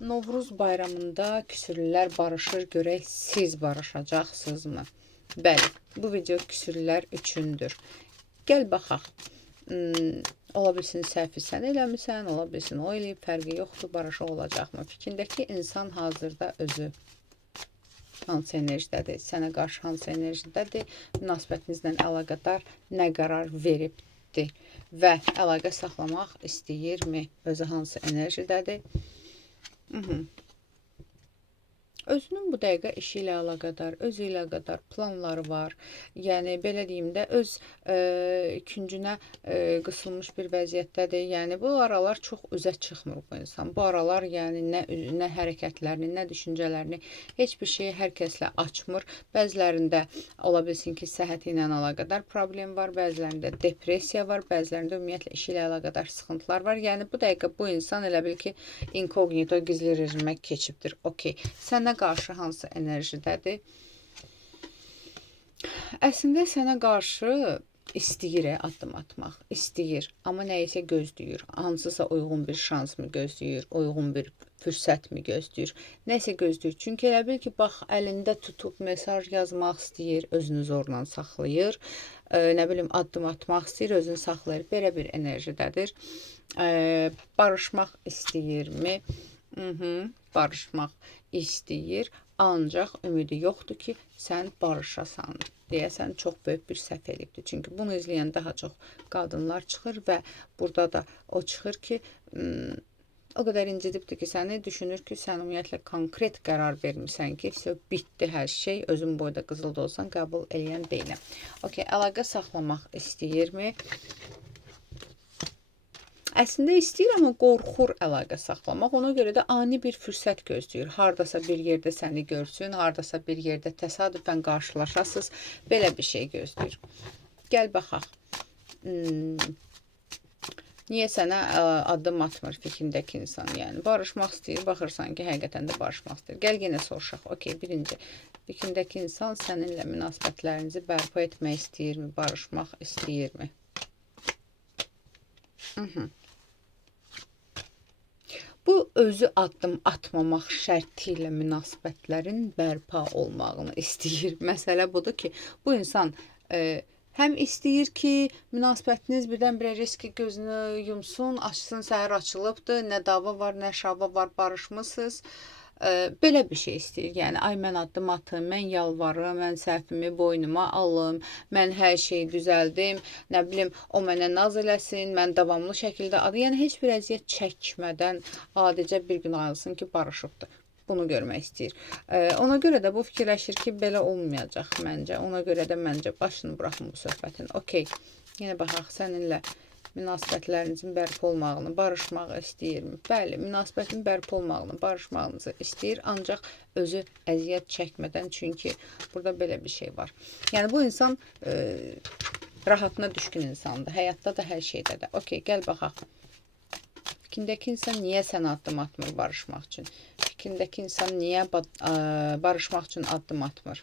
Novruz bayramında küsürlülər barışır, görək siz barışacaqsınızmı? Bəli, bu video küsürlülər üçündür. Gəl baxaq. Ola bilsin səhvi sən eləmirsən, ola bilsin o eləyib, fərqi yoxdur, barışıq olacaqmı? Fikrindəki insan hazırda özü hansı enerjidədir, sənə qarşı hansı enerjidədir, münasibətinizlə əlaqədar nə qərar veribdir və əlaqə saxlamaq istəyirmi, özü hansı enerjidədir? Özünün bu dəqiqə işi ilə əlaqədar, özü ilə əlaqədar planları var. Yəni belə deyim də öz küncünə qısılmış bir vəziyyətdədir. Yəni bu aralar çox üzə çıxmır bu insan. Bu aralar yəni nə hərəkətlərini, nə düşüncələrini, heç bir şeyi hər kəslə açmır. Bəzilərində ola bilsin ki, səhhəti ilə əlaqədar problem var, bəzilərində depressiya var, bəzilərində ümumiyyətlə işi ilə əlaqədar sıxıntılar var. Yəni bu dəqiqə bu insan elə bil ki, inkognito, gizli rejimə keçibdir. Okey. Sənə qarşı hansı enerjidədir? Əslində sənə qarşı istəyir addım atmaq, istəyir, amma nəyisə gözləyir. Hansısa uyğun bir şans mı gözləyir, uyğun bir fürsət mi gözləyir, nəsə gözləyir. Çünki elə bil ki, bax, əlində tutub mesaj yazmaq istəyir, özünü zorla saxlayır, nə bilim, addım atmaq istəyir, özünü saxlayır. Belə bir enerjidədir. Barışmaq istəyirmi? Barışmaq istəyir, ancaq ümidi yoxdur ki, sən barışasan. Deyəsən, çox böyük bir səhv elibdir. Çünki bunu izləyən daha çox qadınlar çıxır və burada da o çıxır ki, o qədər incidibdir ki, səni düşünür ki, sən ümumiyyətlə konkret qərar vermirsən ki, bitdi hər şey, özün boyda qızıl da olsan qəbul eləyən deyiləm. Okey, əlaqə saxlamaq istəyirmi? Əslində istəyir, amma qorxur əlaqə saxlamaq. Ona görə də ani bir fürsət gözləyir. Hardasa bir yerdə səni görsün, hardasa bir yerdə təsadüfən qarşılaşasınız. Belə bir şey gözləyir. Gəl baxaq. Niyə sənə addım atmır fikrindəki insan? Yəni, barışmaq istəyir, baxırsan ki, həqiqətən də barışmaq istəyir. Gəl yenə soruşaq. Okey, birinci, fikrindəki insan səninlə münasibətlərinizi bərpa etmək istəyirmi, barışmaq istəyirmi? Bu, özü addım atmamaq şərti ilə münasibətlərin bərpa olmağını istəyir. Məsələ budur ki, bu insan həm istəyir ki, münasibətiniz birdən-birə riski gözünü yumsun, açsın, səhər açılıbdır, nə dava var, nə şava var, barışmısınız. Belə bir şey istəyir. Yəni, ay mən addım atım, mən yalvarım, mən səhvimi boynuma alım, mən hər şeyi düzəldim, nə bilim, o mənə naz eləsin, mən davamlı şəkildə adı. Yəni, heç bir əziyyət çəkmədən adicə bir gün ayrılsın ki, barışıbdır. Bunu görmək istəyir. Ona görə də bu fikirləşir ki, belə olmayacaq məncə. Ona görə də məncə başını buraxın bu söhbətin. Okey, yenə baxaq səninlə münasibətlərinizin bərpa olmağını, barışmağı istəyirmi? Bəli, münasibətin bərpa olmağını, barışmağınızı istəyir, ancaq özü əziyyət çəkmədən, çünki burada belə bir şey var. Yəni, bu insan rahatına düşkün insandır, həyatda da, hər şeydə də. Okey, gəl baxaq. Fikrindəki insan niyə sənə addım atmır barışmaq üçün? Fikrindəki insan niyə barışmaq üçün addım atmır?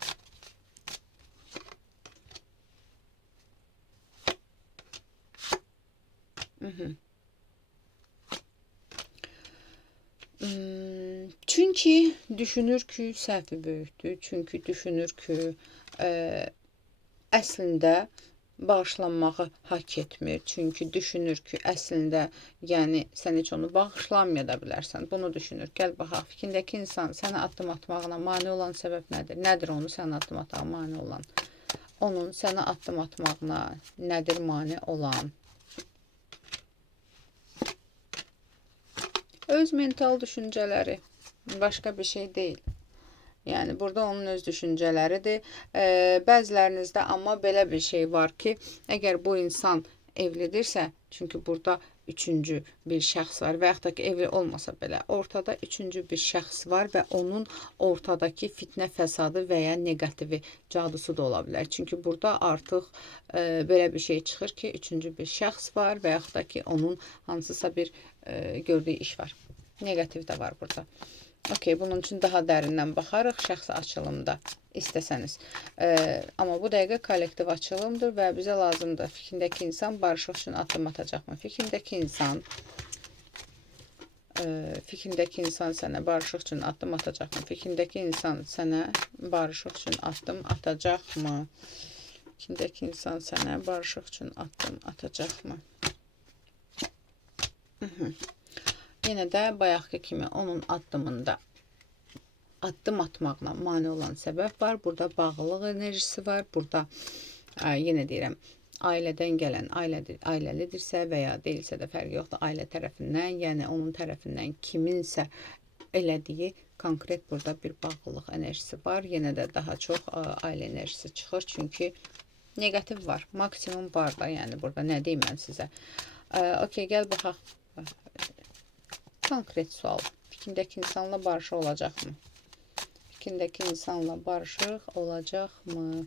Çünki düşünür ki, səhvi böyükdür. Çünki düşünür ki, əslində bağışlanmağı hak etmir. Çünki düşünür ki, əslində, yəni, sən heç onu bağışlanmaya da bilərsən. Bunu düşünür. Gəl baxaq, fikrindəki insan sənə addım atmağına mane olan səbəb nədir? Nədir onu sənə addım atmağına mane olan? Onun sənə addım atmağına nədir mane olan? Öz mental düşüncələri, başqa bir şey deyil. Yəni, burada onun öz düşüncələridir. Bəzilərinizdə amma belə bir şey var ki, əgər bu insan evlidirsə, çünki burada üçüncü bir şəxs var və yaxud da ki, evli olmasa belə, ortada üçüncü bir şəxs var və onun ortadakı fitnə fəsadı və ya negativi cadusu da ola bilər. Çünki burada artıq belə bir şey çıxır ki, üçüncü bir şəxs var və yaxud da ki, onun hansısa bir gördüyü iş var. Negativ də var burada. Okey, bunun üçün daha dərindən baxarıq şəxsi açılımda istəsəniz. Amma bu dəqiqə kollektiv açılımdır və bizə lazımdır. Fikrindəki insan barışıq üçün addım atacaqmı? Fikrindəki insan Fikrindəki insan sənə barışıq üçün addım atacaqmı? Fikrindəki insan sənə barışıq üçün addım atacaqmı? Fikrindəki insan sənə barışıq üçün addım atacaqmı? Yenə də bayaqki kimi onun addımında addım atmağına mane olan səbəb var. Burada bağlılıq enerjisi var. Burada yenə deyirəm, ailədən gələn, ailəlidirsə və ya deyilsə də fərqi yoxdur, ailə tərəfindən, yəni onun tərəfindən kiminsə elədiyi konkret burada bir bağlılıq enerjisi var. Yenə də daha çox ailə enerjisi çıxır, çünki negativ var, maksimum var da, yəni burada nə deyim mən sizə. Okey, gəl baxaq. Konkret sual. Fikrindəki insanla barışıq olacaqmı? Fikrindəki insanla barışıq olacaqmı?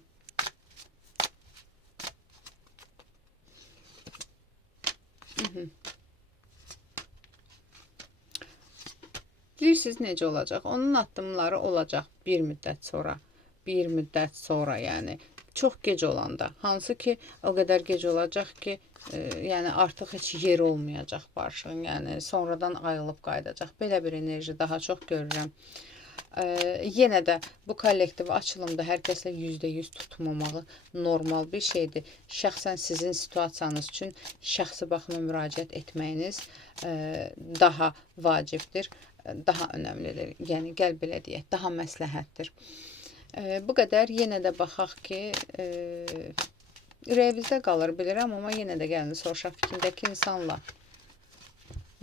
Bilirsiniz necə olacaq? Onun addımları olacaq bir müddət sonra. Bir müddət sonra, yəni çox gec olanda. Hansı ki, o qədər gec olacaq ki, yəni artıq heç yer olmayacaq barışığın. Yəni sonradan ayrılıb qayıdacaq. Belə bir enerji daha çox görürəm. Yenə də bu kollektiv açılımda hər kəslə %100 tutmamağı normal bir şeydir. Şəxsən sizin situasiyanız üçün şəxsi baxıma müraciət etməyiniz daha vacibdir, daha önəmlidir. Yəni gəl belə deyək, daha məsləhətdir. Bu qədər. Yenə də baxaq ki, ürəyinizdə qalır bilirəm, amma yenə də gəlin soruşaq, fikrindəki insanla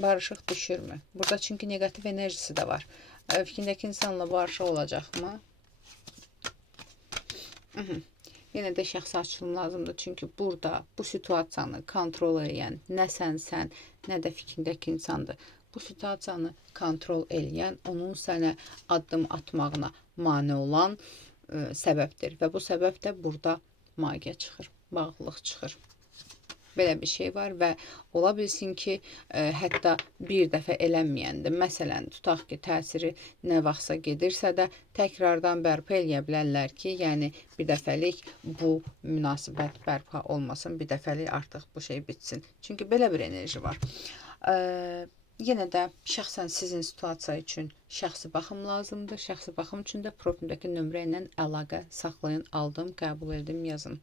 barışıq düşürmü? Burada çünki negativ enerjisi də var. Fikrindəki insanla barışıq olacaqmı? Yenə də şəxsi açılım lazımdır. Çünki burada bu situasiyanı kontrol edən nə sən, nə də fikrindəki insandır. Bu situasiyanı kontrol edən, onun sənə addım atmağına mane olan səbəbdir. Və bu səbəb də burada magiya çıxır, bağlılıq çıxır. Belə bir şey var və ola bilsin ki, hətta bir dəfə eləməyəndə, məsələn, tutaq ki, təsiri nə vaxtsa gedirsə də təkrardan bərpa eləyə bilərlər ki, yəni bir dəfəlik bu münasibət bərpa olmasın, bir dəfəlik artıq bu şey bitsin. Çünki belə bir enerji var. Yenə də şəxsən sizin situasiya üçün şəxsi baxım lazımdır. Şəxsi baxım üçün də profildəki nömrə ilə əlaqə saxlayın, aldım, qəbul edim, yazın.